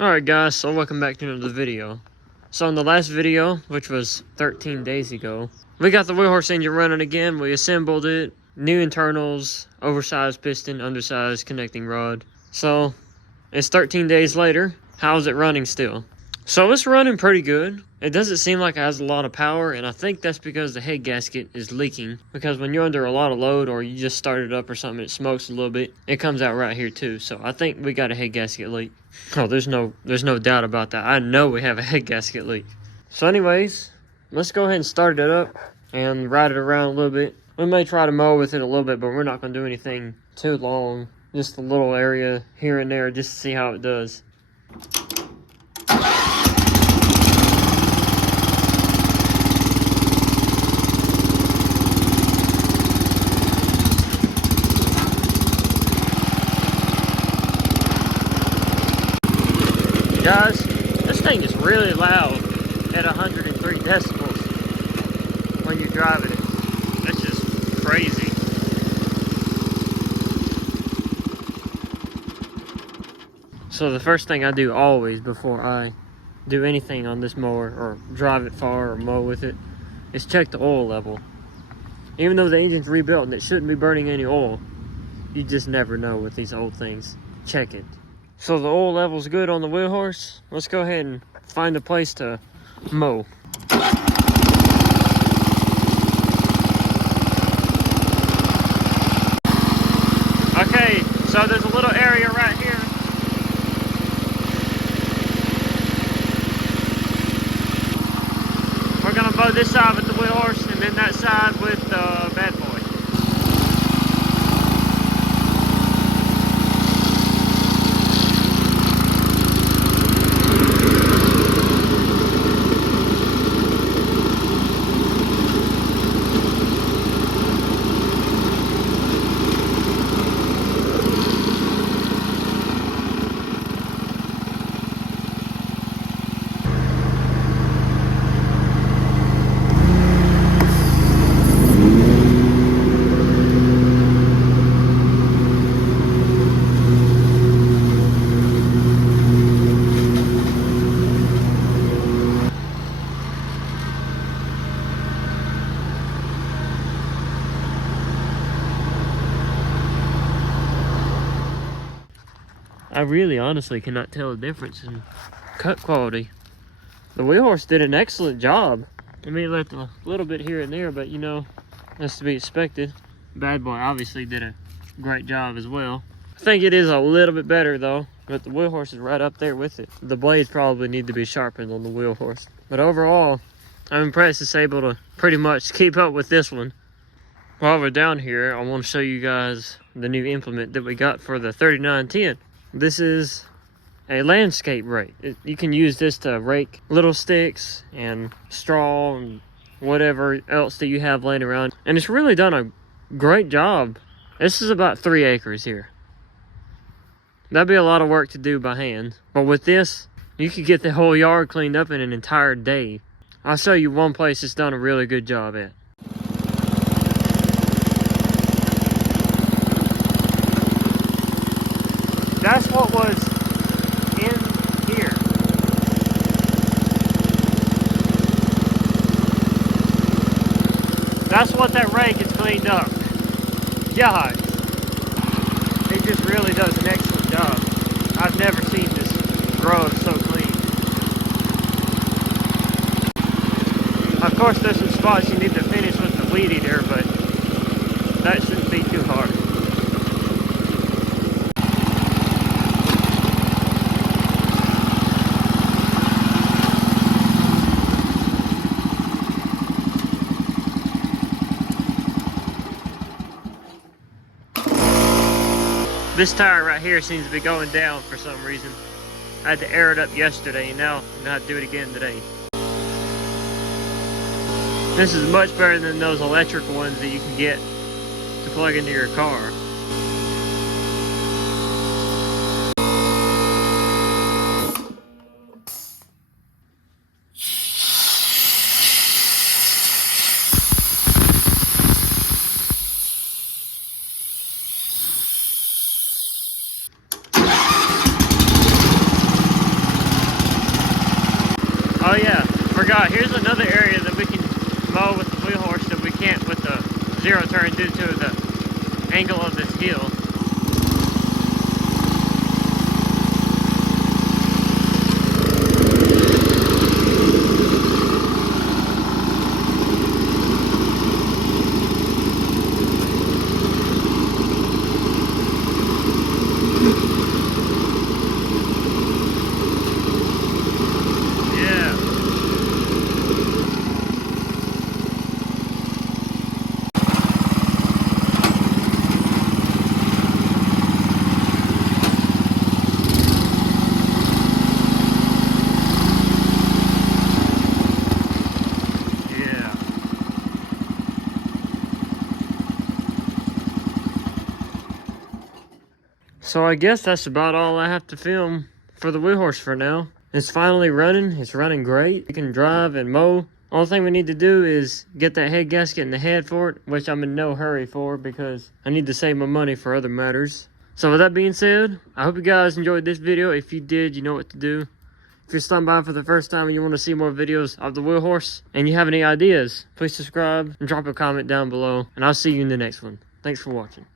Alright guys, so welcome back to another video. So in the last video, which was 13 days ago, we got the wheel horse engine running again. We assembled it, new internals, oversized piston, undersized connecting rod. So it's 13 days later. How's it running still? So it's running pretty good. It doesn't seem like it has a lot of power, and I think that's because the head gasket is leaking. Because when you're under a lot of load or you just start it up or something, it smokes a little bit. It comes out right here too. So I think we got a head gasket leak. Oh, there's no doubt about that. I know we have a head gasket leak. So anyways, let's go ahead and start it up and ride it around a little bit. We may try to mow with it a little bit, but we're not going to do anything too long. Just a little area here and there just to see how it does. Guys, this thing is really loud at 103 decibels when you're driving it. That's just crazy. So the first thing I do always before I do anything on this mower or drive it far or mow with it is check the oil level. Even though the engine's rebuilt and it shouldn't be burning any oil, you just never know with these old things. Check it. So the oil level's good on the wheel horse. Let's go ahead and find a place to mow. Okay, so there's a little area right here. We're gonna mow this side with the wheel horse and then that side with the bad boy. I really honestly cannot tell the difference in cut quality. The wheel horse did an excellent job. I mean, it left a little bit here and there, but you know, that's to be expected. Bad boy obviously did a great job as well. I think it is a little bit better though, but the wheel horse is right up there with it. The blades probably need to be sharpened on the wheel horse. But overall, I'm impressed it's able to pretty much keep up with this one. While we're down here, I want to show you guys the new implement that we got for the 3910. This is a landscape rake. You can use this to rake little sticks and straw and whatever else that you have laying around. And it's really done a great job. This is about 3 acres here. That'd be a lot of work to do by hand. But with this, you could get the whole yard cleaned up in an entire day. I'll show you one place it's done a really good job at. That's what was in here. That's what that rake has cleaned up. Yeah, it just really does an excellent job. I've never seen this grove so clean. Of course, there's some spots you need to finish with the weed eater, but that shouldn't be too hard. This tire right here seems to be going down for some reason. I had to air it up yesterday and now I'm gonna have to do it again today. This is much better than those electric ones that you can get to plug into your car. Oh yeah, forgot. Here's another area that we can mow with the wheel horse that we can't with the zero turn due to the angle of this hill. So I guess that's about all I have to film for the wheel horse for now. It's finally running. It's running great. We can drive and mow. Only thing we need to do is get that head gasket in the head for it, which I'm in no hurry for because I need to save my money for other matters. So with that being said, I hope you guys enjoyed this video. If you did, you know what to do. If you're stopping by for the first time and you want to see more videos of the wheel horse and you have any ideas, please subscribe and drop a comment down below. And I'll see you in the next one. Thanks for watching.